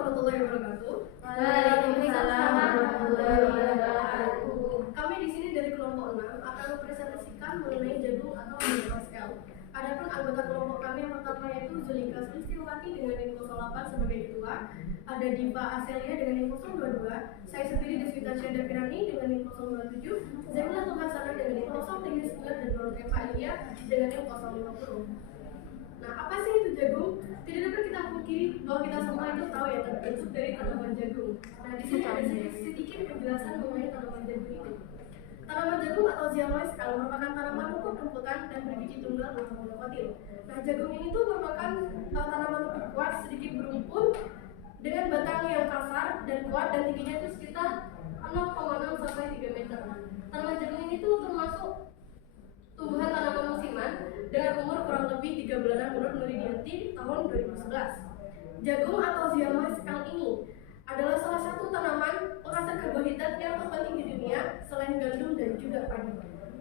warahmatullahi wabarakatuh. Waalaikumsalam warahmatullahi wabarakatuh. Kami di sini dari kelompok 6 akan mempresentasikan mengenai jagung atau MSL. Adapun anggota kelompok kami yang pertama yaitu Zulika Sulistiawati dengan NIM 08 sebagai ketua, ada Diva Aselia dengan NIM 022, saya sendiri Deswita Syeda Pirani dengan NIM 027, Zainal Tuhasana dengan NIM 039 dan Nur Eva Ilia dengan NIM 050. Nah, apa sih itu jagung? Tidak dapat kita pungkiri bahwa kita semua itu tahu ya terbentuk dari tanaman jagung. Nah, di sini ada sedikit penjelasan mengenai tanaman jagung itu. Tanaman jagung atau ziamais merupakan tanaman rumput rumputan dan berbiji tunggal atau monokotil. Nah, jagung ini tuh merupakan tanaman rumput kuat sedikit berumpun dengan batang yang kasar dan kuat dan tingginya itu sekitar 0,6 sampai 3 meter. Tanaman jagung ini tuh termasuk tumbuhan tanaman musiman dengan umur kurang lebih 3 bulanan menurut Nuridianti tahun 2011. Jagung atau ziamais ini adalah salah satu tanaman penghasil karbohidrat yang terpenting di dunia selain gandum dan juga padi.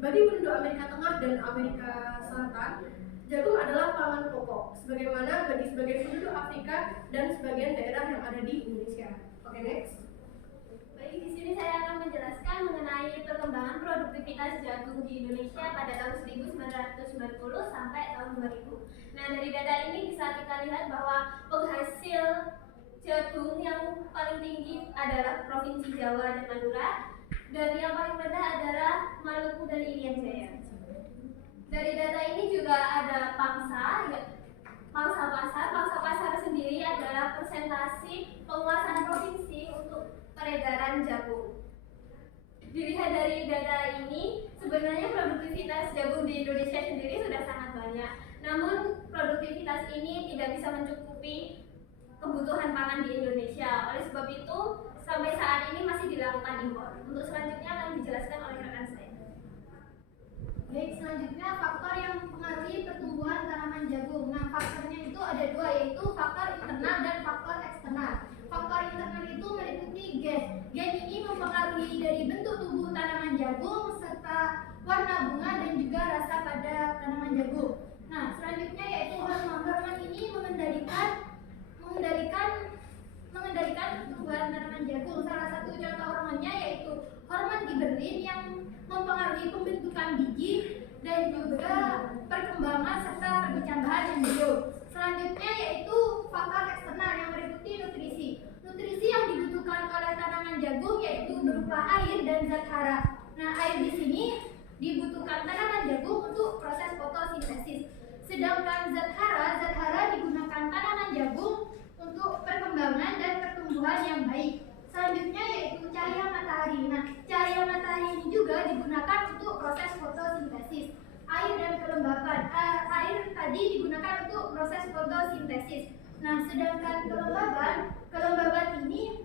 Bagi penduduk Amerika Tengah dan Amerika Selatan, jagung adalah pangan pokok, sebagaimana bagi sebagian penduduk Afrika dan sebagian daerah yang ada di Indonesia. Oke, next. Baik, di sini saya akan menjelaskan mengenai perkembangan produktivitas jagung di Indonesia pada tahun 1990 sampai tahun 2000. Nah, dari data ini bisa kita lihat bahwa penghasil jagung yang paling tinggi adalah Provinsi Jawa dan Madura, dan yang paling rendah adalah Maluku dan Irian Jaya. Dari data ini juga ada pangsa pasar sendiri adalah persentase penguasaan provinsi untuk peredaran jagung. Dilihat dari data ini, sebenarnya produktivitas jagung di Indonesia sendiri sudah sangat banyak. Namun produktivitas ini tidak bisa mencukupi kebutuhan pangan di Indonesia. Oleh sebab itu, sampai saat ini masih dilakukan impor. Untuk selanjutnya akan dijelaskan oleh rekan saya. Baik, selanjutnya faktor yang mempengaruhi pertumbuhan tanaman jagung. Nah, faktornya itu ada dua, yaitu faktor internal dan faktor eksternal. Faktor internal itu meliputi gen. Gen ini mempengaruhi dari bentuk tubuh tanaman jagung serta warna bunga dan juga rasa pada tanaman jagung. Nah, selanjutnya yaitu hormon. Hormon ini mengendalikan pertumbuhan tanaman jagung. Salah satu contoh hormonnya yaitu hormon giberlin yang mempengaruhi pembentukan biji dan juga perkembangan serta percambahan embrio. Selanjutnya yaitu faktor eksternal yang meliputi nutrisi. Nutrisi yang dibutuhkan oleh tanaman jagung yaitu berupa air dan zat hara. Nah, air di sini dibutuhkan tanaman jagung untuk proses fotosintesis. Sedangkan zat hara digunakan tanaman jagung untuk perkembangan dan pertumbuhan yang baik. Selanjutnya yaitu cahaya matahari. Nah, cahaya matahari ini juga digunakan untuk proses fotosintesis. Air dan kelembapan. Air tadi digunakan untuk proses fotosintesis. Nah, sedangkan kelembaban ini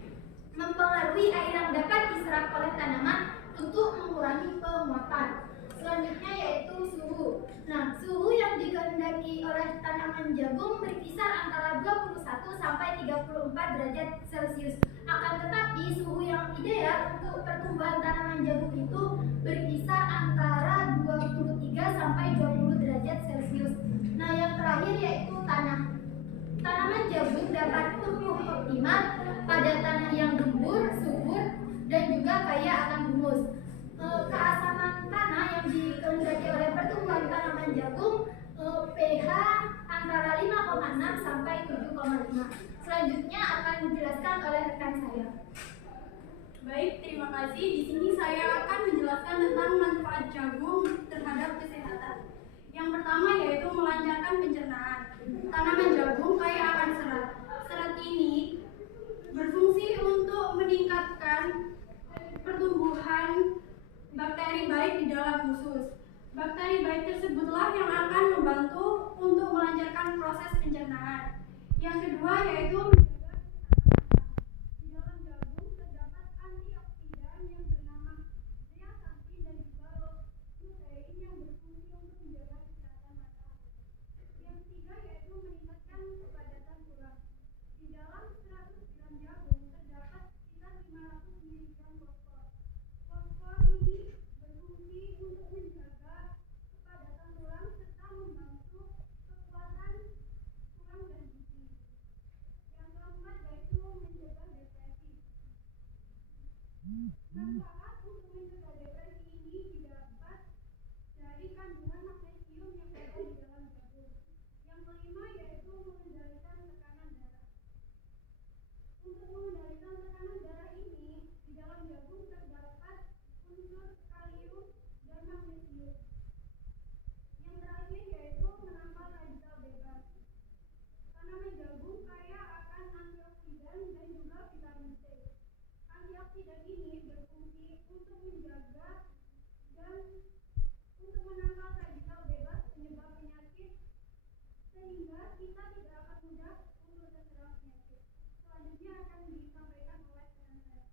mempengaruhi air yang dapat diserap oleh tanaman untuk mengurangi penguapan. Selanjutnya yaitu suhu. Nah, suhu yang dikehendaki oleh tanaman jagung berkisar antara 21 sampai 34 derajat Celcius. Akan tetapi suhu yang ideal untuk pertumbuhan tanaman jagung itu berkisar antara 23 sampai 20 derajat Celcius. Nah, yang terakhir yaitu tanah. Tanaman jagung dapat tumbuh optimal pada tanah yang gembur, subur, dan juga kaya akan humus. Keasaman tanah yang dikehendaki oleh pertumbuhan tanaman jagung pH antara 5,6 sampai 7,5. Selanjutnya akan dijelaskan oleh rekan saya. Baik, terima kasih. Di sini saya akan menjelaskan tentang manfaat jagung terhadap kesehatan. Yang pertama yaitu melancarkan pencernaan. Tanaman jagung kaya akan serat. Serat ini berfungsi untuk meningkatkan pertumbuhan bakteri baik di dalam usus. Bakteri baik tersebutlah yang akan membantu untuk melancarkan proses pencernaan. Yang kedua yaitu menjaga kesehatan. Di dalam jagung terdapat antioksidan yang bernama zeaxanthin dan juga lutein yang berfungsi untuk menjaga kesehatan mata. Yang ketiga yaitu meningkatkan kepadatan tulang. Di dalam 100 gram jagung terdapat sekitar 500 mg fosfor. Fosfor ini berfungsi untuk menjaga kepadatan tulang serta membantu kekuatan tulang dan gigi. Manfaat untuk mencegah depresi ini didapat dari kandungan magnesium yang ada di dalam jagung. Yang kelima yaitu mengendalikan tekanan darah. Untuk mengendalikan tekanan darah ini, di dalam jagung terdapat unsur kalium dan magnesium. Yang terakhir yaitu menambah radikal bebas. Tanaman jagung kaya akan antioksidan dan juga vitamin C. Antioksidan ini berfungsi untuk menjaga dan untuk menangkal radikal bebas penyebab penyakit sehingga kita tidak akan mudah untuk terserang penyakit. Selanjutnya akan disampaikan oleh rekan saya.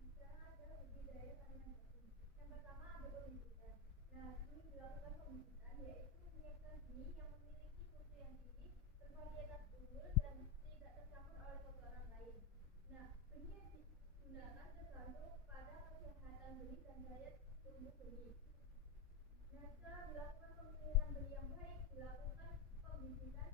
Sekarang ada budidaya tanaman jagung. Yang pertama ada pembibitan. Nah, ini dilakukan pembibitan yaitu menyiapkan benih yang memiliki mutu yang tinggi, bervarietas unggul dan tidak tercampur oleh kotoran lain. Nah, benih yang digunakan tergantung pada kesehatan benih dan daya tumbuh benih. Nah, setelah dilakukan pemilihan benih yang baik, dilakukan pembibitan